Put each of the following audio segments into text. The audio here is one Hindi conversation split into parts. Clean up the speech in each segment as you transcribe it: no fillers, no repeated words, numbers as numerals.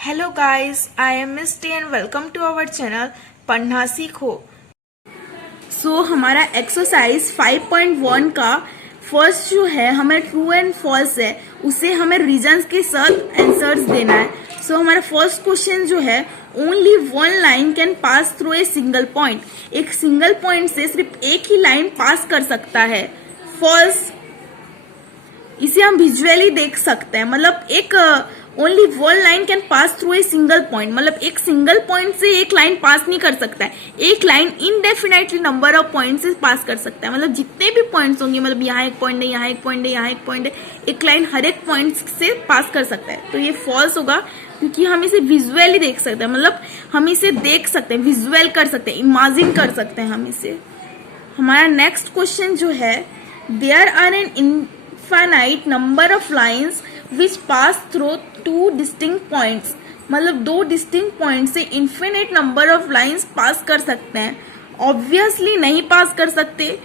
Hello guys, I am Miss T and welcome to our channel पढ़ना सीखो। हमारा एक्सरसाइज 5.1 का फर्स्ट जो है हमें ट्रू एंड फॉल्स है, उसे हमें रीजंस के साथ आंसर्स देना है। हमारा फर्स्ट क्वेश्चन जो है only one line can pass through a single point, एक सिंगल पॉइंट से सिर्फ एक ही लाइन पास कर सकता है। फॉल्स, इसे हम विजुअली देख सकते हैं, मतलब एक only one line can pass through a single point, मतलब एक सिंगल पॉइंट से एक लाइन पास नहीं कर सकता है, एक line indefinitely number of point से पास कर सकता है। मतलब जितने भी पॉइंट्स होंगे, मतलब यहाँ एक पॉइंट है, यहाँ एक पॉइंट है, यहाँ एक पॉइंट है, एक लाइन हर एक पॉइंट से पास कर सकता है। तो ये फॉल्स होगा क्योंकि हम इसे विजुअली देख सकते हैं, मतलब हम इसे देख सकते हैं, विजुअल कर सकते हैं, इमेजिन कर सकते हैं हम इसे। हमारा नेक्स्ट क्वेश्चन जो है there are an infinite number of lines which pass through two distinct points, मतलब दो डिस्टिंक्ट पॉइंट से infinite number of lines pass कर सकते हैं। ऑब्वियसली नहीं पास कर सकते,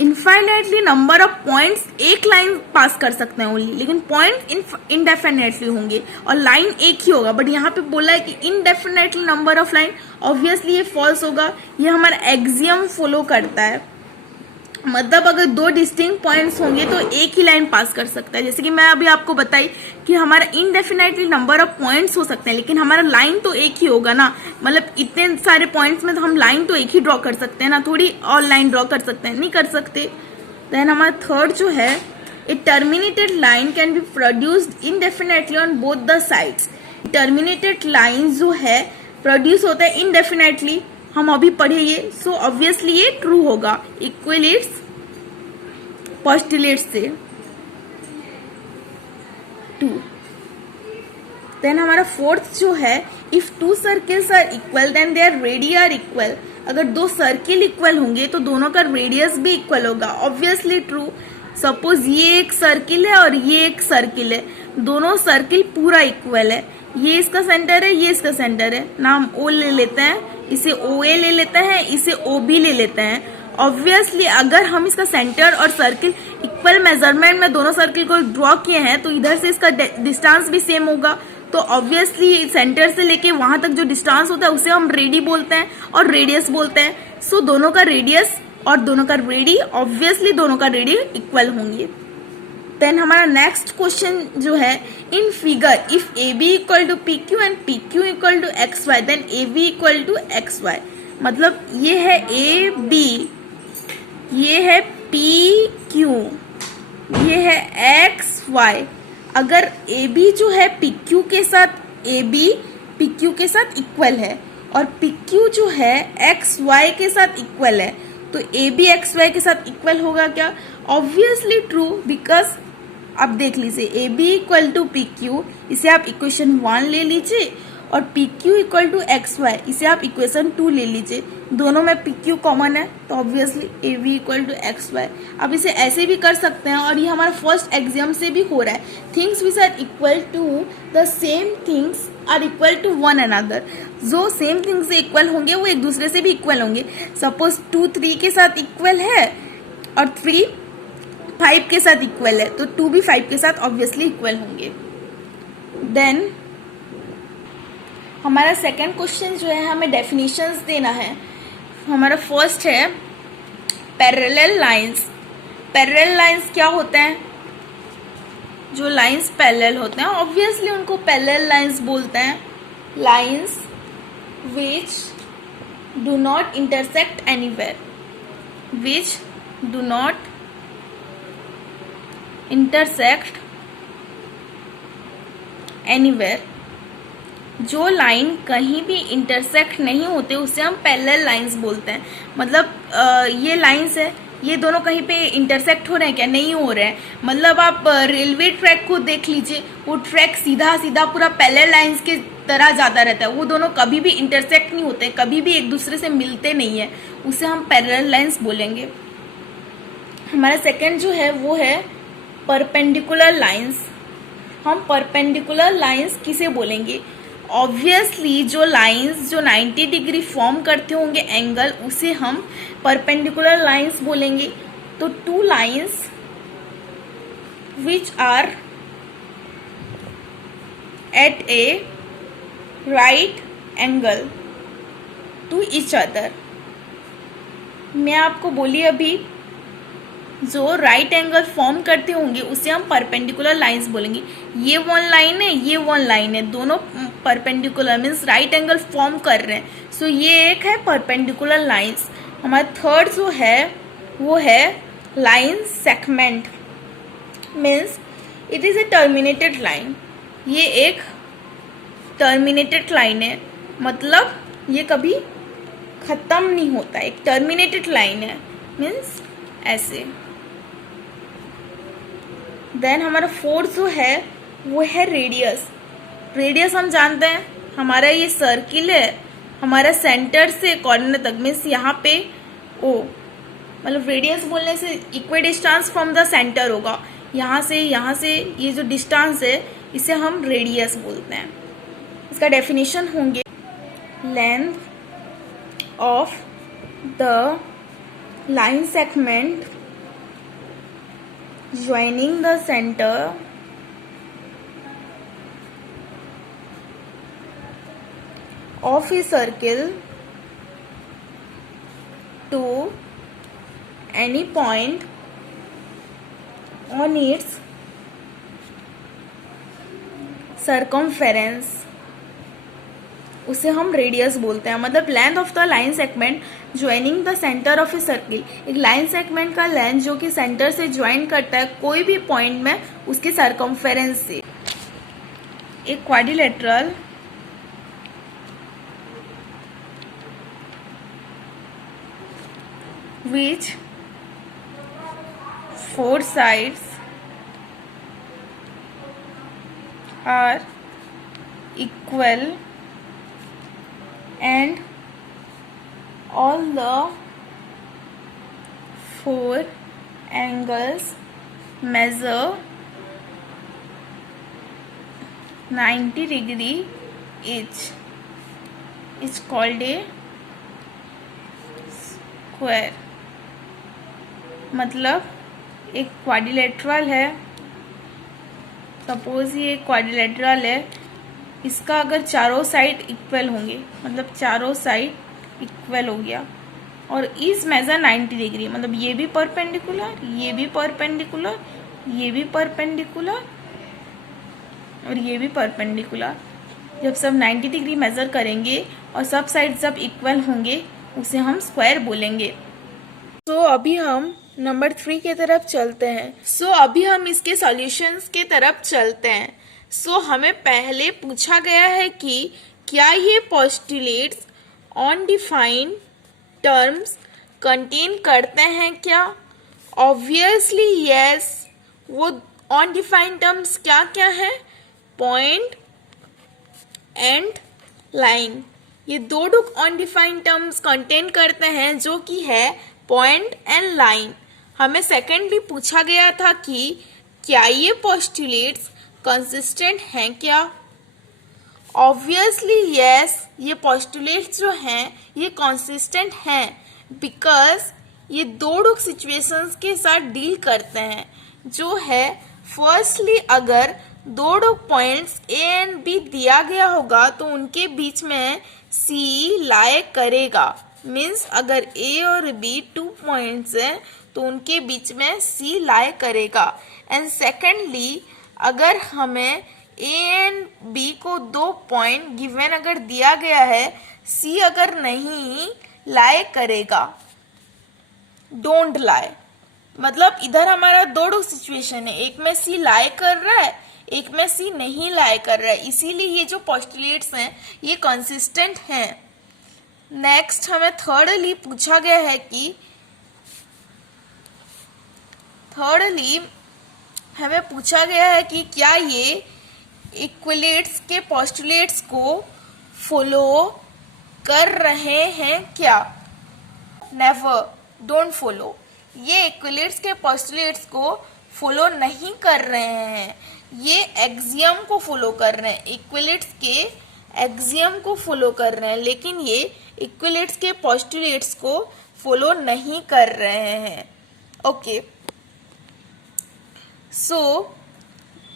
इनफाइनाइटली नंबर ऑफ पॉइंट्स एक लाइन पास कर सकते हैं ओनली, लेकिन पॉइंट इनडेफिनेटली होंगे और लाइन एक ही होगा। बट यहाँ पे बोला है कि indefinitely number of line, obviously ये फॉल्स होगा, ये हमारा एक्सियम फॉलो करता है। मतलब अगर दो डिस्टिंक्ट पॉइंट्स होंगे तो एक ही लाइन पास कर सकता है। जैसे कि मैं अभी आपको बताई कि हमारा इनडेफिनेटली नंबर ऑफ पॉइंट्स हो सकते हैं, लेकिन हमारा लाइन तो एक ही होगा ना, मतलब इतने सारे पॉइंट्स में तो हम लाइन तो एक ही ड्रॉ कर सकते हैं ना, थोड़ी और लाइन ड्रॉ कर सकते हैं, नहीं कर सकते। देन हमारा थर्ड जो है a terminated line can be produced indefinitely on both the sides. Terminated line जो है प्रोड्यूस होता है इनडेफिनेटली, हम अभी पढ़े ये, सो ऑब्वियसली ये ट्रू होगा, इक्विलेट्स पोस्टुलेट से टू। देन हमारा फोर्थ जो है if two circles are equal then their radius are equal. अगर दो सर्किल इक्वल होंगे तो दोनों का रेडियस भी इक्वल होगा, ऑब्वियसली ट्रू। सपोज ये एक सर्किल है और ये एक सर्किल है, दोनों सर्किल पूरा इक्वल है, ये इसका सेंटर है, ये इसका सेंटर है, नाम ओ ले लेते हैं, इसे ओ ए ले लेते हैं, इसे ओ बी ले लेते हैं। ऑब्वियसली अगर हम इसका सेंटर और सर्किल इक्वल मेजरमेंट में दोनों सर्किल को ड्रॉ किए हैं तो इधर से इसका डिस्टेंस भी सेम होगा, तो ऑब्वियसली सेंटर से लेके वहां तक जो डिस्टेंस होता है उसे हम रेडी बोलते हैं और रेडियस बोलते हैं। सो दोनों का रेडियस और दोनों का रेडी, ऑब्वियसली दोनों का रेडी इक्वल होंगे। देन हमारा नेक्स्ट क्वेश्चन जो है in figure if A B equal to P Q and P Q equal to X Y then A B equal to X Y. मतलब ये है ए बी, ये है पी क्यू, ये है एक्स वाई। अगर ए बी जो है पी क्यू के साथ, ए बी पी क्यू के साथ इक्वल है और पी क्यू जो है एक्स वाई के साथ इक्वल है, तो ए बी एक्स वाई के साथ इक्वल होगा क्या? ऑब्वियसली ट्रू, बिकॉज आप देख लीजिए A B equal to P Q, इसे आप इक्वेशन 1 ले लीजिए, और P Q equal to X Y, इसे आप इक्वेशन 2 ले लीजिए। दोनों में पी क्यू कॉमन है तो obviously A B equal to X Y. आप इसे ऐसे भी कर सकते हैं और ये हमारा फर्स्ट एग्जाम से भी हो रहा है। Things which are equal to the same things are equal to one another. जो सेम थिंग से इक्वल होंगे वो एक दूसरे से भी इक्वल होंगे। सपोज 2 3 के साथ इक्वल है और 3 5 के साथ इक्वल है, तो 2 भी 5 के साथ ऑब्वियसली इक्वल होंगे। देन हमारा सेकंड क्वेश्चन जो है हमें डेफिनेशंस देना है। हमारा फर्स्ट है पैरेलल लाइंस। पैरेलल लाइंस क्या होते हैं? जो लाइंस पैरेलल होते हैं ऑब्वियसली उनको पैरेलल लाइंस बोलते हैं। Lines which do not intersect anywhere, which do not intersect anywhere. जो लाइन कहीं भी इंटरसेक्ट नहीं होते उसे हम पैरेलल लाइंस बोलते हैं। मतलब ये लाइंस है, ये दोनों कहीं पे इंटरसेक्ट हो रहे हैं क्या? नहीं हो रहे हैं। मतलब आप रेलवे ट्रैक को देख लीजिए, वो ट्रैक सीधा सीधा पूरा पैरेलल लाइंस के तरह जाता रहता है, वो दोनों कभी भी इंटरसेक्ट नहीं होते, कभी भी एक दूसरे से मिलते नहीं है, उसे हम पैरेलल लाइंस बोलेंगे। हमारा सेकेंड जो है वो है परपेंडिकुलर लाइंस। हम परपेंडिकुलर लाइंस किसे बोलेंगे? ऑब्वियसली जो लाइंस जो 90 डिग्री फॉर्म करते होंगे एंगल, उसे हम परपेंडिकुलर लाइंस बोलेंगे। तो 2 lines which are at a right angle to each other. मैं आपको बोली अभी, जो राइट एंगल फॉर्म करते होंगे उसे हम परपेंडिकुलर लाइंस बोलेंगे। ये वन लाइन है, ये वन लाइन है, दोनों perpendicular means right angle form कर रहे हैं। सो ये एक है परपेंडिकुलर लाइंस। हमारा थर्ड जो है वो है line segment, means it is a terminated line. ये एक टर्मिनेटेड लाइन है, मतलब ये कभी खत्म नहीं होता, एक टर्मिनेटेड लाइन है, मीन्स ऐसे। देन हमारा फोर्थ जो है वो है रेडियस। रेडियस हम जानते हैं, हमारा ये सर्किल है, हमारा सेंटर से कॉर्नर तक मीन्स यहाँ पे ओ, मतलब रेडियस बोलने से equal distance from the centre होगा। यहाँ से ये जो डिस्टेंस है इसे हम रेडियस बोलते हैं। इसका डेफिनेशन होंगे length of the line segment joining the center of a circle to any point on its circumference, उसे हम रेडियस बोलते हैं। मतलब length of the line segment joining the centre of a circle, एक लाइन सेगमेंट का लेंथ जो कि सेंटर से ज्वाइन करता है कोई भी पॉइंट में उसके सर्कमफेरेंस से। एक quadrilateral which 4 sides are equal and all the 4 angles measure 90 degree each is called a square। मतलब एक क्वाड्रिलेटरल है, सपोज ये क्वाड्रिलेटरल है, इसका अगर चारों साइड इक्वल होंगे, मतलब चारों साइड इक्वल हो गया, और इस मेजर 90 डिग्री, मतलब ये भी परपेंडिकुलर, ये भी परपेंडिकुलर, ये भी परपेंडिकुलर और ये भी परपेंडिकुलर। जब सब 90 डिग्री मेजर करेंगे और सब साइड जब इक्वल होंगे उसे हम स्क्वायर बोलेंगे। तो अभी हम नंबर 3 की तरफ चलते हैं। अभी हम इसके सॉल्यूशंस के तरफ चलते हैं। हमें पहले पूछा गया है कि क्या ये पोस्टुलेट्स अनडिफाइंड टर्म्स कंटेन करते हैं क्या? Obviously yes. वो अनडिफाइंड टर्म्स क्या क्या है? पॉइंट एंड लाइन, ये दो अनडिफाइंड टर्म्स कंटेन करते हैं, जो कि है पॉइंट एंड लाइन। हमें सेकेंडली पूछा गया था कि क्या ये पोस्टुलेट्स कंसिस्टेंट हैं क्या? ऑब्वियसली यस, ये पोस्टुलेट्स जो हैं ये कंसिस्टेंट हैं, बिकॉज ये दो सिचुएशंस के साथ डील करते हैं, जो है फर्स्टली अगर दो पॉइंट्स ए एंड बी दिया गया होगा तो उनके बीच में सी लाई करेगा। मीन्स अगर ए और बी 2 पॉइंट्स हैं तो उनके बीच में सी लाई करेगा। एंड सेकेंडली अगर हमें ए एंड बी को 2 पॉइंट गिवन अगर दिया गया है, सी अगर नहीं लाई करेगा, डोंट लाई। मतलब इधर हमारा दो सिचुएशन है, एक में सी लाई कर रहा है, एक में सी नहीं लाई कर रहा है, इसीलिए ये जो पोस्टुलेट्स हैं ये कंसिस्टेंट हैं। नेक्स्ट हमें थर्डली पूछा गया है कि क्या ये इक्विलेट्स के पोस्टुलेट्स को फॉलो कर रहे हैं क्या? Never, don't follow. ये इक्विलेट्स के पोस्टुलेट्स को फॉलो नहीं कर रहे हैं, ये एक्सियम को फॉलो कर रहे हैं, इक्विलेट्स के एक्सियम को फॉलो कर रहे हैं, लेकिन ये इक्विलेट्स के पोस्टुलेट्स को फॉलो नहीं कर रहे हैं। ओके,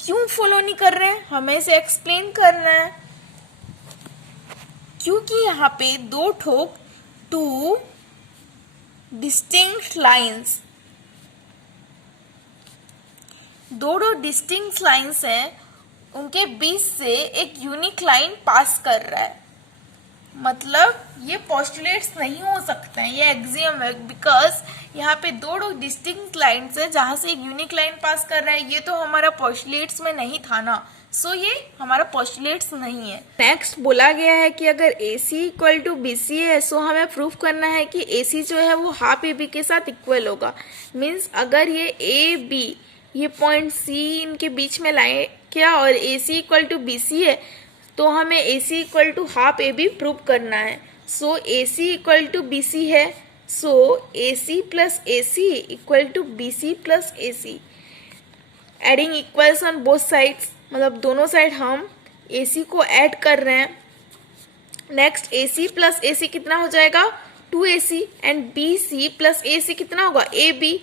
क्यों फॉलो नहीं कर रहे हैं, हमें इसे एक्सप्लेन करना है। क्योंकि यहाँ पे दो ठोक टू डिस्टिंक्ट लाइंस, दो डिस्टिंक्ट लाइंस हैं, उनके बीच से एक यूनिक लाइन पास कर रहा है। मतलब ये पोस्टुलेट्स नहीं हो सकते हैं, ये एक्सियम है, बिकॉज यहाँ पे दो डिस्टिंक्ट लाइन्स है जहाँ से एक यूनिक लाइन पास कर रहा है। ये तो हमारा पोस्टुलेट्स में नहीं था ना, सो ये हमारा पोस्टुलेट्स नहीं है। नेक्स्ट बोला गया है कि अगर AC इक्वल टू BC है, सो हमें प्रूफ करना है कि AC जो है वो हाफ AB के साथ इक्वल होगा। मीन्स अगर ये AB ये पॉइंट C इनके बीच में लाए क्या और AC इक्वल टू BC है, तो हमें AC equal to half AB prove करना है। So AC equal to BC है, so AC plus AC equal to BC plus AC। Adding equals on both sides, मतलब दोनों साइड हम AC को ऐड कर रहे हैं। नेक्स्ट AC प्लस AC कितना हो जाएगा 2AC and BC plus AC कितना होगा AB।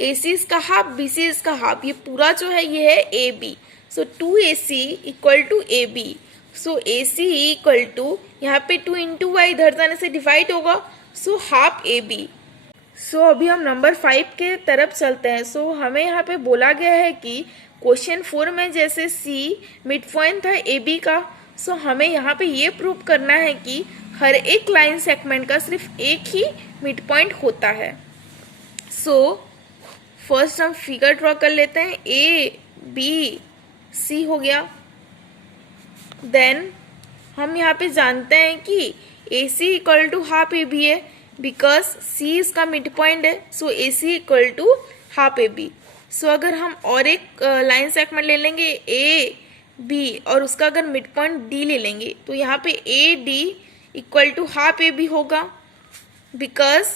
AC इसका हाफ, BC इसका हाफ, ये पूरा जो है ये है AB। So 2AC equal to AB। So AC equal to यहाँ पे 2 इंटू वाई इधर जाने से डिवाइड होगा, सो हाफ AB। सो अभी हम नंबर 5 के तरफ चलते हैं। सो हमें यहाँ पे बोला गया है कि क्वेश्चन 4 में जैसे C मिड पॉइंट था AB का, सो हमें यहाँ पे ये प्रूव करना है कि हर एक लाइन सेगमेंट का सिर्फ एक ही मिड पॉइंट होता है। सो फर्स्ट हम फिगर ड्रॉ कर लेते हैं, ABC हो गया। देन हम यहाँ पे जानते हैं कि AC equal to half AB है, बिकॉज C इसका मिड पॉइंट है। So AC equal to half AB। सो अगर हम और एक लाइन सेगमेंट ले लेंगे AB और उसका अगर मिड पॉइंट D ले लेंगे, तो यहाँ पे AD equal to half AB होगा, बिकॉज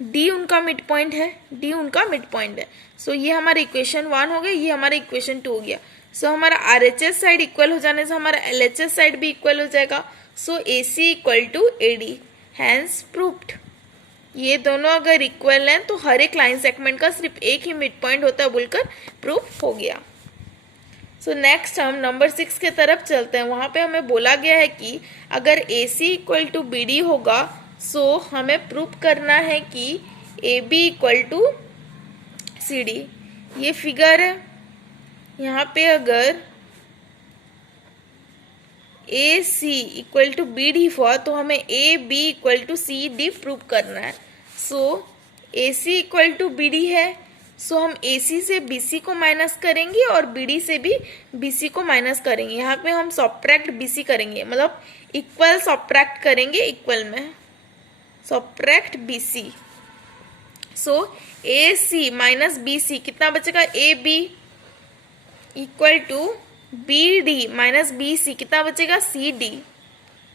D उनका मिड पॉइंट है, D उनका मिड पॉइंट है। सो ये हमारा इक्वेशन 1 हो गया, ये हमारा इक्वेशन 2 हो गया। सो हमारा RHS साइड इक्वल हो जाने से हमारा LHS साइड भी इक्वल हो जाएगा। So AC equal to AD, hence proved. ये दोनों अगर इक्वल हैं तो हर एक लाइन सेगमेंट का सिर्फ एक ही मिड पॉइंट होता है बोलकर प्रूफ हो गया। सो नेक्स्ट हम नंबर 6 के तरफ चलते हैं। वहाँ पे हमें बोला गया है कि अगर AC इक्वल टू BD होगा, सो हमें प्रूव करना है कि AB इक्वल टू CD। ये फिगर है, यहाँ पे अगर AC इक्वल टू BD हुआ तो हमें AB equal to CD prove करना है। So AC equal to BD है, सो हम AC से BC को माइनस करेंगे और BD से भी BC को माइनस करेंगे। यहाँ पे हम सब्ट्रैक्ट BC करेंगे, मतलब इक्वल सब्ट्रैक्ट करेंगे, इक्वल में subtract BC। So AC minus BC कितना बचेगा AB equal to BD minus BC कितना बचेगा CD।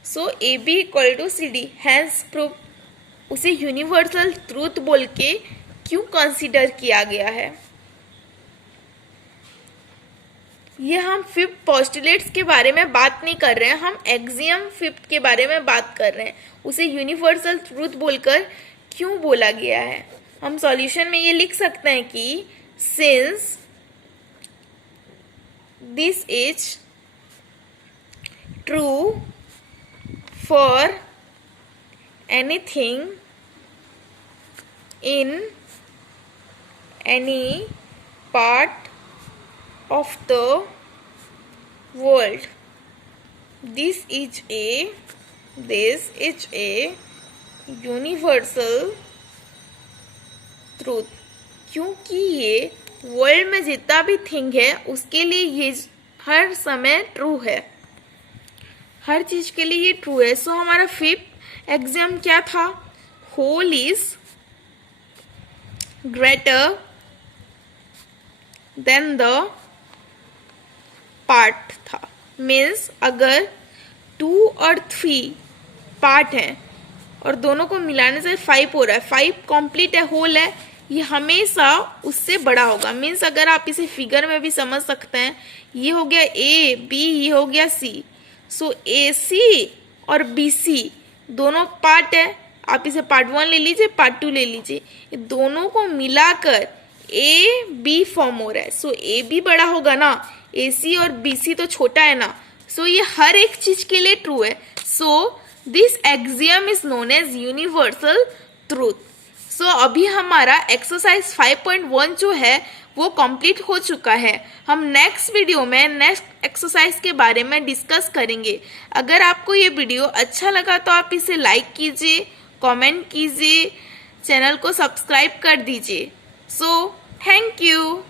So AB equal to CD, hence proof. उसे यूनिवर्सल ट्रूथ बोल के क्यों कंसीडर किया गया है। ये हम 5th पोस्टुलेट्स के बारे में बात नहीं कर रहे हैं, हम एक्सियम 5th के बारे में बात कर रहे हैं। उसे यूनिवर्सल ट्रूथ बोलकर क्यों बोला गया है। हम सॉल्यूशन में ये लिख सकते हैं कि since this is true for anything in any part of the world, this is a universal truth। क्योंकि ये वर्ल्ड में जितना भी थिंग है उसके लिए ये हर समय ट्रू है, हर चीज के लिए ये ट्रू है। सो हमारा 5th एग्जाम क्या था, whole is greater than the part था। मीन्स अगर 2 और 3 पार्ट हैं और दोनों को मिलाने से 5 हो रहा है, 5 कंप्लीट है, होल है, ये हमेशा उससे बड़ा होगा। मीन्स अगर आप इसे फिगर में भी समझ सकते हैं, ये हो गया A B, ये हो गया C। सो AC और BC दोनों पार्ट है, आप इसे पार्ट 1 ले लीजिए, पार्ट 2 ले लीजिए, ये दोनों को मिलाकर AB फॉर्म हो रहा है। सो AB बड़ा होगा ना, AC और BC तो छोटा है ना। सो ये हर एक चीज के लिए ट्रू है। So this axiom is known as universal truth. So अभी हमारा एक्सरसाइज 5.1 जो है वो कंप्लीट हो चुका है। हम नेक्स्ट वीडियो में नेक्स्ट एक्सरसाइज के बारे में डिस्कस करेंगे। अगर आपको ये वीडियो अच्छा लगा तो आप इसे लाइक कीजिए, कमेंट कीजिए, चैनल को सब्सक्राइब कर दीजिए। So thank you.